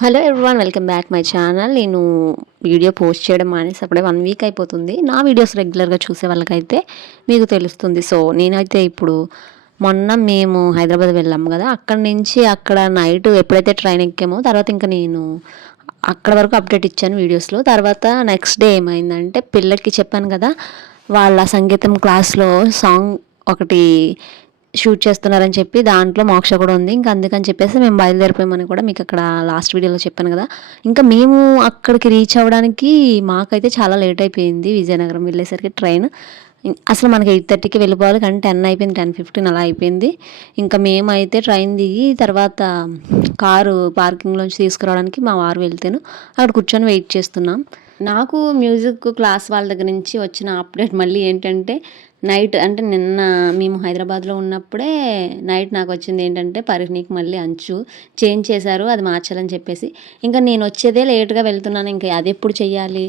Hello everyone, welcome back my channel. నేను video post చేయడం మానేసి అప్పుడే 1 వీక్ అయిపోతుంది. నా వీడియోస్ రెగ్యులర్గా చూసే వాళ్ళకైతే మీకు తెలుస్తుంది. సో నేనైతే ఇప్పుడు మేము హైదరాబాద్ వెళ్ళాము కదా, అక్కడి నుంచి అక్కడ నైట్ ఎప్పుడైతే ట్రైన్ ఎక్కామో తర్వాత ఇంకా నేను అక్కడ వరకు అప్డేట్ ఇచ్చాను వీడియోస్లో. తర్వాత నెక్స్ట్ డే ఏమైందంటే, పిల్లలకి చెప్పాను కదా వాళ్ళ సంగీతం క్లాస్లో సాంగ్ ఒకటి షూట్ చేస్తున్నారని చెప్పి దాంట్లో మోక్ష కూడా ఉంది. ఇంకా అందుకని చెప్పేసి మేము బయలుదేరిపోయామని కూడా మీకు అక్కడ లాస్ట్ వీడియోలో చెప్పాను కదా. ఇంకా మేము అక్కడికి రీచ్ అవ్వడానికి మాకైతే చాలా లేట్ అయిపోయింది. విజయనగరం వెళ్ళేసరికి ట్రైన్ అసలు మనకి 8:30కి వెళ్ళిపోవాలి, కానీ 10 అయిపోయింది, 10:15 అలా అయిపోయింది. ఇంకా మేమైతే ట్రైన్ దిగి తర్వాత కారు పార్కింగ్లోంచి తీసుకురావడానికి మా వారు వెళ్తేను అక్కడ కూర్చొని వెయిట్ చేస్తున్నాం. నాకు మ్యూజిక్ క్లాస్ వాళ్ళ దగ్గర నుంచి వచ్చిన అప్డేట్ మళ్ళీ ఏంటంటే, నైట్ అంటే నిన్న మేము హైదరాబాద్లో ఉన్నప్పుడే నైట్ నాకు వచ్చింది ఏంటంటే, పరిణీకి మళ్ళీ అంచు చేంజ్ చేశారు, అది మార్చాలని చెప్పేసి. ఇంకా నేను వచ్చేదే లేట్గా వెళ్తున్నాను, ఇంకా అది ఎప్పుడు చెయ్యాలి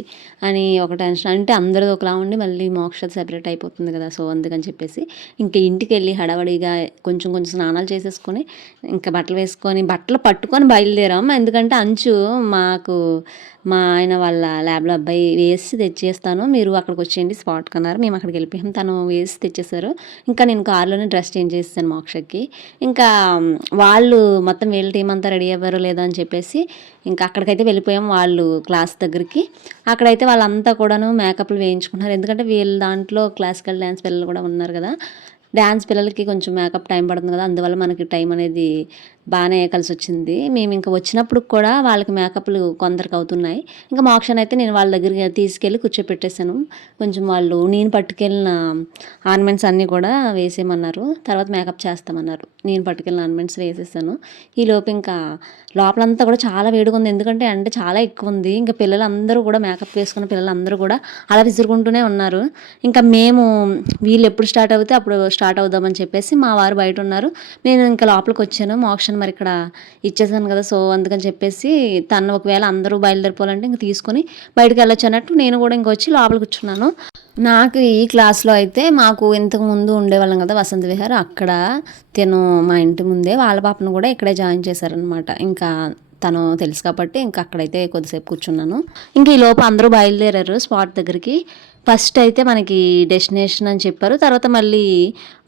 అని ఒక టెన్షన్. అంటే అందరూ ఒకలా ఉండి మళ్ళీ మోక్ష సెపరేట్ అయిపోతుంది కదా, సో అందుకని చెప్పేసి ఇంకా ఇంటికి వెళ్ళి హడావడిగా కొంచెం కొంచెం స్నానాలు చేసేసుకొని ఇంకా బట్టలు వేసుకొని బట్టలు పట్టుకొని బయలుదేరాం. ఎందుకంటే అంచు మాకు మా ఆయన వాళ్ళ ల్యాబ్లో అబ్బాయి వేసి తెచ్చేస్తాను, మీరు అక్కడికి వచ్చేయండి స్పాట్కి అన్నారు. మేము అక్కడికి వెళ్ళిపోయాం, తను వేసి తెచ్చేసారు. ఇంకా నేను కార్లోనే డ్రెస్ చేంజ్ చేస్తాను మోక్షకి. ఇంకా వాళ్ళు మొత్తం వీళ్ళ టీం అంతా రెడీ అవ్వారో లేదో అని చెప్పేసి ఇంకా అక్కడికైతే వెళ్ళిపోయాం వాళ్ళు క్లాస్ దగ్గరికి. అక్కడైతే వాళ్ళంతా కూడాను మేకప్లు వేయించుకుంటున్నారు, ఎందుకంటే వీళ్ళ దాంట్లో క్లాసికల్ డ్యాన్స్ పిల్లలు కూడా ఉన్నారు కదా. డ్యాన్స్ పిల్లలకి కొంచెం మేకప్ టైం పడుతుంది కదా, అందువల్ల మనకి టైం అనేది బాగానే కలిసి వచ్చింది. మేము ఇంకా వచ్చినప్పుడు కూడా వాళ్ళకి మేకప్లు కొందరికి అవుతున్నాయి. ఇంకా మోక్షని అయితే నేను వాళ్ళ దగ్గరికి తీసుకెళ్ళి కూర్చోపెట్టేశాను. కొంచెం వాళ్ళు నేను పట్టుకెళ్ళిన ఆర్నమెంట్స్ అన్నీ కూడా వేసేయమన్నారు, తర్వాత మేకప్ చేస్తామన్నారు. నేను పట్టుకెళ్ళిన ఆర్నమెంట్స్ వేసేసాను. ఈలోపు ఇంకా లోపలంతా కూడా చాలా వేడిగా ఉంది, ఎందుకంటే అంటే చాలా ఎక్కువ ఉంది. ఇంకా పిల్లలందరూ కూడా మేకప్ వేసుకున్న పిల్లలందరూ కూడా అలా విసురుకుంటూనే ఉన్నారు. ఇంకా మేము వీళ్ళు ఎప్పుడు స్టార్ట్ అవుతే అప్పుడు స్టార్ట్ అవుదామని చెప్పేసి మా వారు బయట ఉన్నారు, నేను ఇంకా లోపలికి వచ్చాను. మోక్షను మరి ఇక్కడ ఇచ్చేసాను కదా, సో అందుకని చెప్పేసి తను ఒకవేళ అందరూ బయలుదేరిపోవాలంటే ఇంక తీసుకొని బయటకు వెళ్ళొచ్చు అన్నట్టు నేను కూడా ఇంక వచ్చి లోపలికి కూర్చున్నాను. నాకు ఈ క్లాస్లో అయితే మాకు ఇంతకు ముందు ఉండేవాళ్ళం కదా వసంత విహార్, అక్కడ తను మా ఇంటి ముందే వాళ్ళ పాపను కూడా ఇక్కడే జాయిన్ చేశారనమాట. ఇంకా తను తెలుసు కాబట్టి ఇంకా అక్కడైతే కొద్దిసేపు కూర్చున్నాను. ఇంక ఈ లోపు అందరూ బయలుదేరారు స్పాట్ దగ్గరికి. ఫస్ట్ అయితే మనకి డెస్టినేషన్ అని చెప్పారు, తర్వాత మళ్ళీ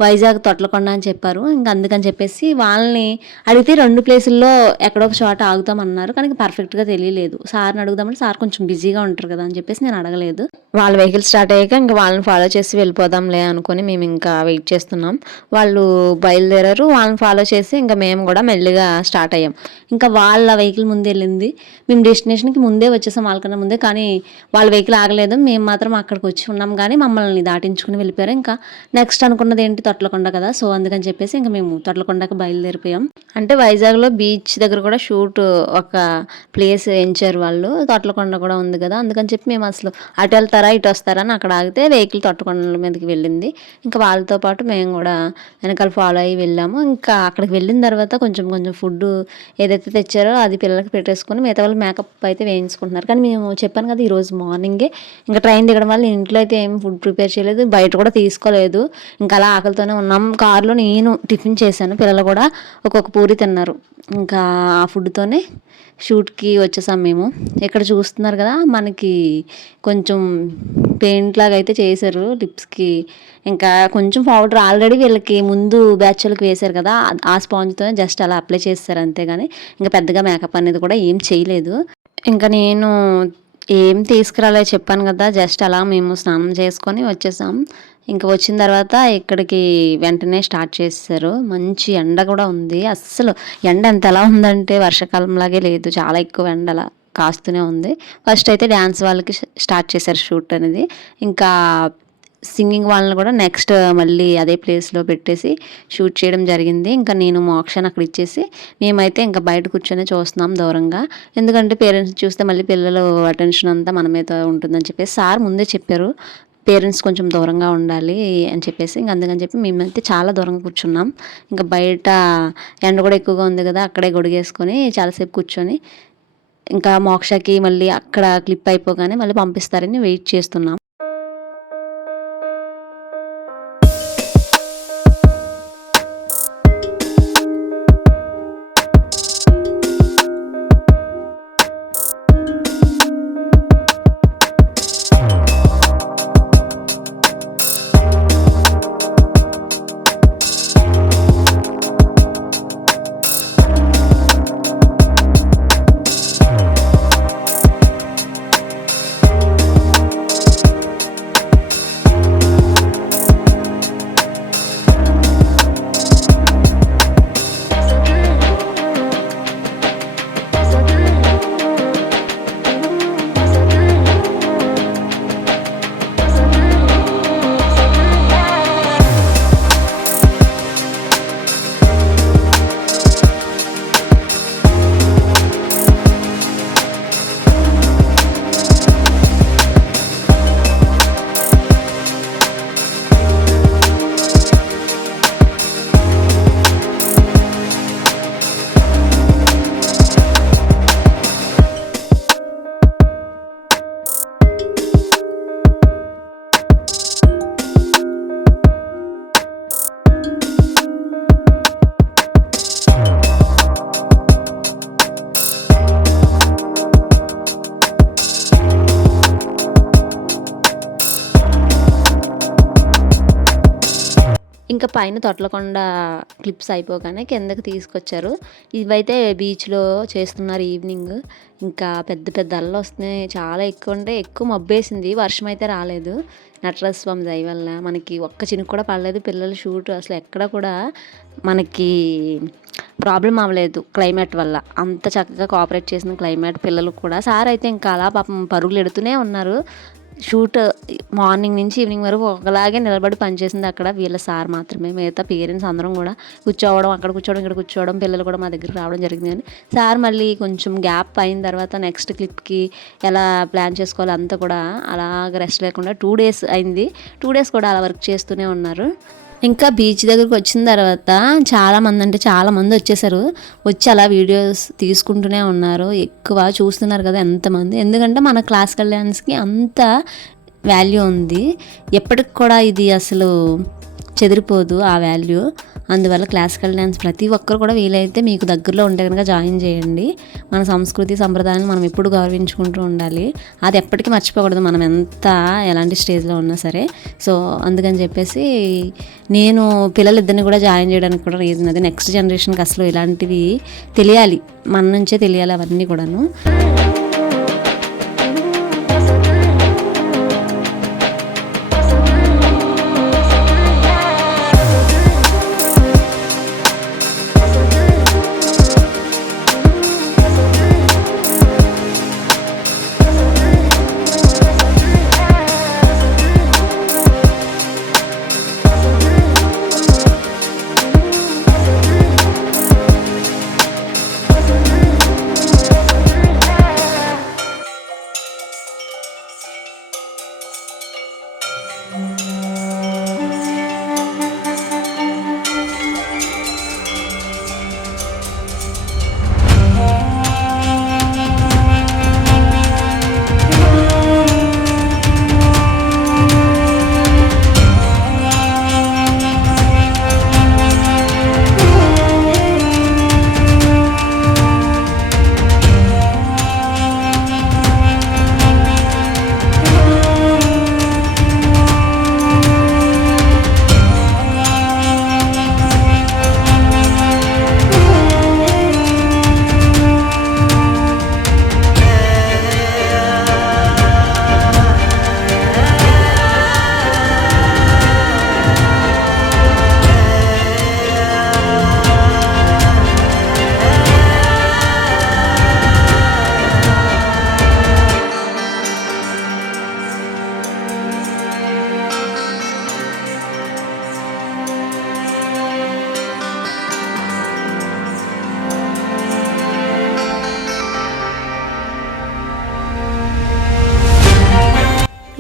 వైజాగ్ తొట్లకొండ అని చెప్పారు. ఇంకా అందుకని చెప్పేసి వాళ్ళని అడిగితే 2 ప్లేసుల్లో ఎక్కడో ఒక చోట ఆగుతామన్నారు, కానీ పర్ఫెక్ట్గా తెలియలేదు. సార్ని అడుగుదామంటే సార్ కొంచెం బిజీగా ఉంటారు కదా అని చెప్పేసి నేను అడగలేదు. వాళ్ళ వెహికల్ స్టార్ట్ అయ్యాక ఇంకా వాళ్ళని ఫాలో చేసి వెళ్ళిపోదాంలే అనుకుని మేము ఇంకా వెయిట్ చేస్తున్నాం. వాళ్ళు బయలుదేరారు, వాళ్ళని ఫాలో చేసి ఇంకా మేము కూడా మెల్లిగా స్టార్ట్ అయ్యాం. ఇంకా వాళ్ళ వెహికల్ ముందు వెళ్ళింది, మేము డెస్టినేషన్కి ముందే వచ్చేసాం వాళ్ళకన్నా ముందే, కానీ వాళ్ళ వెహికల్ ఆగలేదు. మేము మాత్రం అక్కడికి వచ్చి ఉన్నాం, కానీ మమ్మల్ని దాటించుకుని వెళ్ళిపోయారు. ఇంకా నెక్స్ట్ అనుకున్నది ఏంటి, తొట్లకొండ కదా, సో అందుకని చెప్పేసి ఇంకా మేము తొట్లకొండకి బయలుదేరిపోయాం. అంటే వైజాగ్లో బీచ్ దగ్గర కూడా షూట్ ఒక ప్లేస్ ఎంచారు వాళ్ళు, తొట్లకొండ కూడా ఉంది కదా, అందుకని చెప్పి మేము అసలు అటు వెళ్తారా ఇటు వస్తారా అని అక్కడ ఆగితే వెహికల్ తొట్లకొండల మీదకి వెళ్ళింది. ఇంకా వాళ్ళతో పాటు మేము కూడా వెనకాల ఫాలో అయ్యి వెళ్ళాము. ఇంకా అక్కడికి వెళ్ళిన తర్వాత కొంచెం కొంచెం ఫుడ్ ఏదైతే తెచ్చారో అది పిల్లలకి పెట్టేసుకొని మిగతా వాళ్ళు మేకప్ అయితే వేయించుకుంటున్నారు. కానీ మేము చెప్పాను కదా ఈరోజు మార్నింగే ఇంకా ట్రైన్ దిగడం వల్ల ఇంట్లో అయితే ఏం ఫుడ్ ప్రిపేర్ చేయలేదు, బయట కూడా తీసుకోలేదు. ఇంకా అలా ఆకలితోనే ఉన్నాం. కార్లో నేను టిఫిన్ చేశాను, పిల్లలు కూడా ఒక్కొక్క పూరి తిన్నారు. ఇంకా ఆ ఫుడ్తోనే షూట్కి వచ్చేసాం మేము. ఇక్కడ చూస్తున్నారు కదా మనకి కొంచెం పెయింట్ లాగా అయితే చేశారు లిప్స్కి. ఇంకా కొంచెం పౌడర్ ఆల్రెడీ వీళ్ళకి ముందు బ్యాచ్లకు వేశారు కదా, ఆ స్పాంజ్తో జస్ట్ అలా అప్లై చేస్తారు అంతేగాని ఇంకా పెద్దగా మేకప్ అనేది కూడా ఏం చేయలేదు. ఇంకా నేను ఏం తీసుకురాలే చెప్పాను కదా, జస్ట్ అలా మేము స్నానం చేసుకొని వచ్చేసాం. ఇంకా వచ్చిన తర్వాత ఇక్కడికి వెంటనే స్టార్ట్ చేశారు. మంచి ఎండ కూడా ఉంది, అస్సలు ఎండ ఎంత ఎలా ఉందంటే వర్షాకాలంలాగే లేదు, చాలా ఎక్కువ ఎండ అలా కాస్తూనే ఉంది. ఫస్ట్ అయితే డ్యాన్స్ వాళ్ళకి స్టార్ట్ చేశారు షూట్ అనేది. ఇంకా సింగింగ్ వాళ్ళని కూడా నెక్స్ట్ మళ్ళీ అదే ప్లేస్లో పెట్టేసి షూట్ చేయడం జరిగింది. ఇంకా నేను మోక్షని అక్కడ ఇచ్చేసి మేమైతే ఇంకా బయట కూర్చొని చూస్తున్నాం దూరంగా, ఎందుకంటే పేరెంట్స్ చూస్తే మళ్ళీ పిల్లలు అటెన్షన్ అంతా మన మీద ఉంటుందని చెప్పేసి సార్ ముందే చెప్పారు, పేరెంట్స్ కొంచెం దూరంగా ఉండాలి అని చెప్పేసి. ఇంక అందుకని చెప్పి మేమైతే చాలా దూరంగా కూర్చున్నాం. ఇంకా బయట ఎండ కూడా ఎక్కువగా ఉంది కదా, అక్కడే గొడుగేసుకొని చాలాసేపు కూర్చొని ఇంకా మోక్షకి మళ్ళీ అక్కడ క్లిప్ అయిపోగానే మళ్ళీ పంపిస్తారని వెయిట్ చేస్తున్నాం. ఇంకా పైన తొట్లకొండ క్లిప్స్ అయిపోగానే కిందకి తీసుకొచ్చారు. ఇవైతే బీచ్‌లో చేస్తున్నారు ఈవినింగ్. ఇంకా పెద్ద పెద్ద అలలు వస్తున్నాయి. చాలా ఎక్కువ అంటే ఎక్కువ మబ్బేసింది. వర్షం అయితే రాలేదు. నటరాజ స్వామి దయ వల్ల మనకి ఒక్క చినుకు కూడా పడలేదు. పిల్లల షూట్ అసలు ఎక్కడ కూడా మనకి ప్రాబ్లమ్ అవ్వలేదు క్లైమేట్ వల్ల. అంత చక్కగా కోఆపరేట్ చేసిన క్లైమేట్ పిల్లలు కూడా. సార్ అయితే ఇంకా అలా పాపం పరుగులు ఎడుతూనే ఉన్నారు. షూట్ మార్నింగ్ నుంచి ఈవినింగ్ వరకు ఒకలాగే నిలబడి పనిచేసింది అక్కడ వీళ్ళ సార్ మాత్రమే. మిగతా పేరెంట్స్ అందరం కూడా కూర్చోవడం, అక్కడ కూర్చోవడం, ఇక్కడ కూర్చోవడం, పిల్లలు కూడా మా దగ్గరికి రావడం జరిగింది. కానీ సార్ మళ్ళీ కొంచెం గ్యాప్ అయిన తర్వాత నెక్స్ట్ క్లిప్కి ఎలా ప్లాన్ చేసుకోవాలో అంతా కూడా అలాగ రెస్ట్ లేకుండా 2 days అయింది. 2 days కూడా అలా వర్క్ చేస్తూనే ఉన్నారు. ఇంకా బీచ్ దగ్గరికి వచ్చిన తర్వాత చాలామంది వచ్చేసారు. వచ్చి అలా వీడియోస్ తీసుకుంటూనే ఉన్నారు. ఎక్కువ చూస్తున్నారు కదా ఎంతమంది. ఎందుకంటే మన క్లాసికల్ డ్యాన్స్కి అంత వాల్యూ ఉంది. ఎప్పటికి కూడా ఇది అసలు చెదిరిపోదు ఆ వాల్యూ. అందువల్ల క్లాసికల్ డ్యాన్స్ ప్రతి ఒక్కరు కూడా వీలైతే మీకు దగ్గరలో ఉంటే కనుక జాయిన్ చేయండి. మన సంస్కృతి సంప్రదాయాన్ని మనం ఎప్పుడు గౌరవించుకుంటూ ఉండాలి. అది ఎప్పటికీ మర్చిపోకూడదు మనం ఎలాంటి స్టేజ్లో ఉన్నా సరే. సో అందుకని చెప్పేసి నేను పిల్లలిద్దరిని కూడా జాయిన్ చేయడానికి కూడా రీజన్ అది. నెక్స్ట్ జనరేషన్కి అసలు ఇలాంటివి తెలియాలి, మన నుంచే తెలియాలి అవన్నీ కూడాను.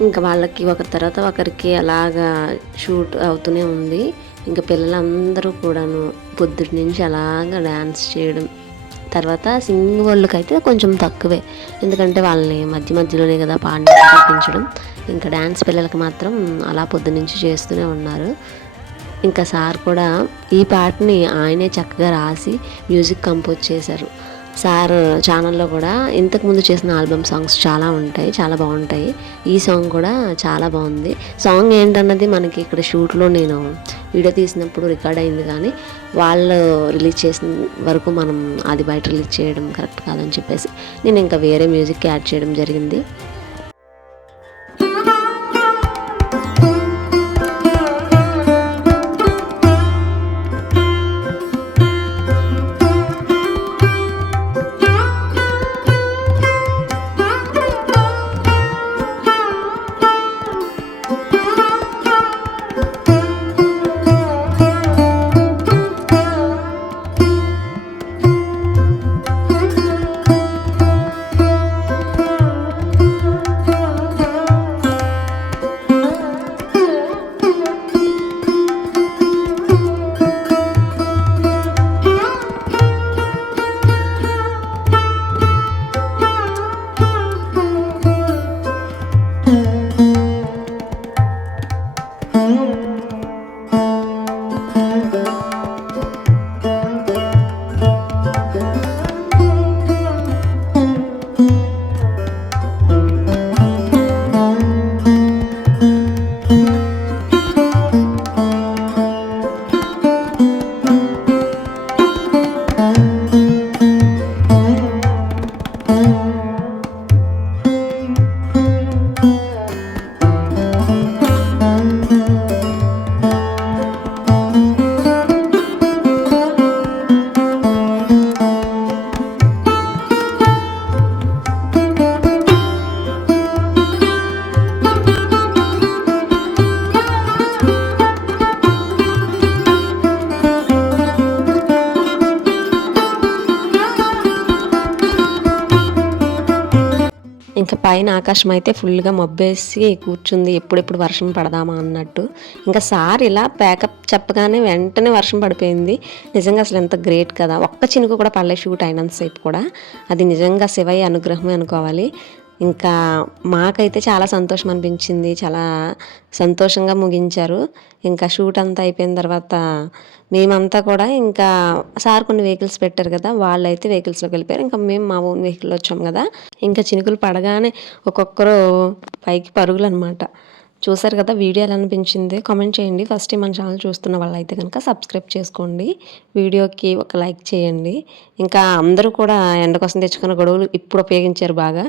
ఇంకా వాళ్ళకి ఒకరి తర్వాత ఒకరికి అలాగా షూట్ అవుతూనే ఉంది. ఇంకా పిల్లలందరూ కూడాను పొద్దుటి నుంచి అలాగా డ్యాన్స్ చేయడం. తర్వాత సింగింగ్ వాళ్ళకి అయితే కొంచెం తక్కువే, ఎందుకంటే వాళ్ళని మధ్యలోనే కదా పాడించడం. ఇంకా డ్యాన్స్ పిల్లలకి మాత్రం అలా పొద్దునుంచి చేస్తూనే ఉన్నారు. ఇంకా సార్ కూడా ఈ పాటని ఆయనే చక్కగా రాసి మ్యూజిక్ కంపోజ్ చేశారు. సార్ ఛానల్లో కూడా ఇంతకుముందు చేసిన ఆల్బమ్ సాంగ్స్ చాలా ఉంటాయి, చాలా బాగుంటాయి. ఈ సాంగ్ కూడా చాలా బాగుంది. సాంగ్ ఏంటన్నది మనకి ఇక్కడ షూట్లో నేను వీడియో తీసినప్పుడు రికార్డ్ అయింది, కానీ వాళ్ళు రిలీజ్ చేసిన వరకు మనం అది బయట రిలీజ్ చేయడం కరెక్ట్ కాదని చెప్పేసి నేను ఇంకా వేరే మ్యూజిక్ యాడ్ చేయడం జరిగింది. ఇంకా పైన ఆకాశం అయితే ఫుల్గా మబ్బేసి కూర్చుంది, ఎప్పుడెప్పుడు వర్షం పడదామా అన్నట్టు. ఇంకా సార్ ఇలా ప్యాకప్ చెప్పగానే వెంటనే వర్షం పడిపోయింది. నిజంగా అసలు ఎంత గ్రేట్ కదా, ఒక్క చినుకు కూడా పడలే షూట్ అయినంతసేపు కూడా. అది నిజంగా శివయ్య అనుగ్రహమే అనుకోవాలి. ఇంకా మాకైతే చాలా సంతోషం అనిపించింది, చాలా సంతోషంగా ముగించారు. ఇంకా షూట్ అంతా అయిపోయిన తర్వాత మేమంతా కూడా ఇంకా సార్ కొన్ని వెహికల్స్ పెట్టారు కదా, వాళ్ళైతే వెహికల్స్లోకి వెళ్ళిపోయారు. ఇంకా మేము మా ఓన్ వెహికల్ వచ్చాం కదా. ఇంకా చినుకులు పడగానే ఒక్కొక్కరు పైకి పరుగులు అనమాట. చూసారు కదా, వీడియో ఎలా అనిపించింది కామెంట్ చేయండి. ఫస్ట్ టైం మన ఛానల్ చూస్తున్న వాళ్ళైతే కనుక సబ్స్క్రైబ్ చేసుకోండి, వీడియోకి ఒక లైక్ చేయండి. ఇంకా అందరూ కూడా ఎండ కోసం తెచ్చుకున్న గొడవలు ఇప్పుడు ఉపయోగించారు బాగా.